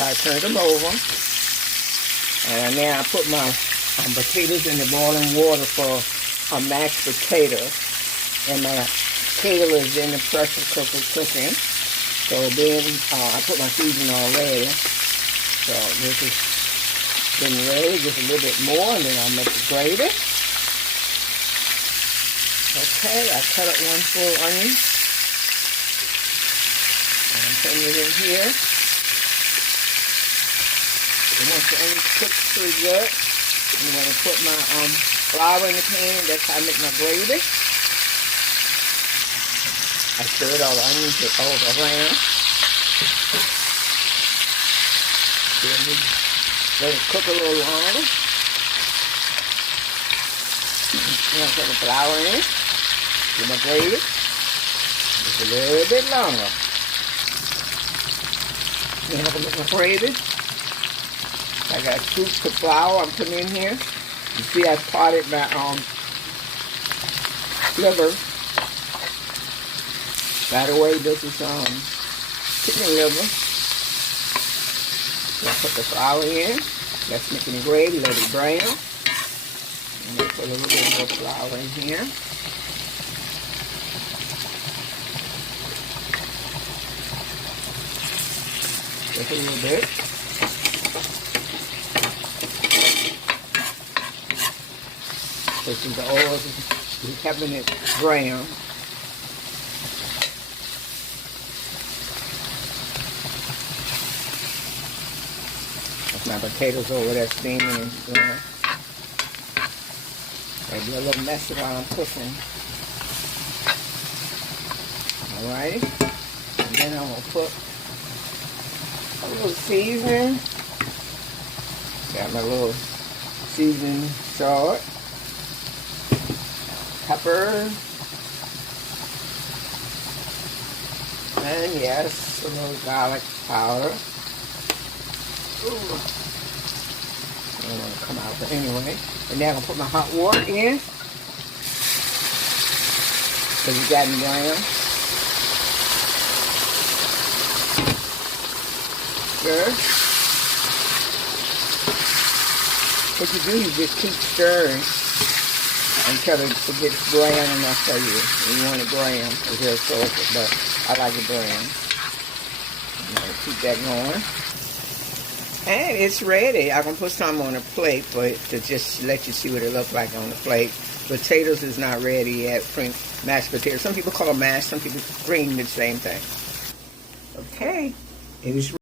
So I turned them over. And now I put my potatoes in the boiling water for mashed potatoes. And my kale is in the pressure cooker cooking. So then I put my seasoning already. So this is getting ready, just a little bit more, and then I'll make the gravy. Okay, I cut up one full onion. And I'm putting it in here. And once the onion cooks pretty good, I'm going to put my flour in the pan. That's how I make my gravy. I stirred all the onions all around. Then let it cook a little longer. Then I'll put the flour in. Get my gravy. Just a little bit longer. Then I'll put my gravy. I got 2 cups of flour I'm putting in here. You see I potted my liver. By the way, this is chicken liver. So I put the flour in. That's making the gravy. Let it brown. And I put a little bit more flour in here. Just a little bit. This is the oil. Just having it brown. My potatoes over there steaming and they'll be a little messy while I'm cooking. Alright. And then I'm going to put a little seasoning. Got my little seasoning salt. Pepper. And yes, a little garlic powder. Ooh. I don't want to come out, but anyway. And now I'm going to put my hot water in. Because it's gotten brown. Stir. What you do, you just keep stirring until it gets brown enough for you. You want it brown because it'll soak it, but I like it brown. I'm going to keep that going. And it's ready. I'm going to put some on a plate but to just let you see what it looks like on the plate. Potatoes is not ready yet. Mashed potatoes. Some people call them mashed. Some people green, the same thing. Okay. It is ready.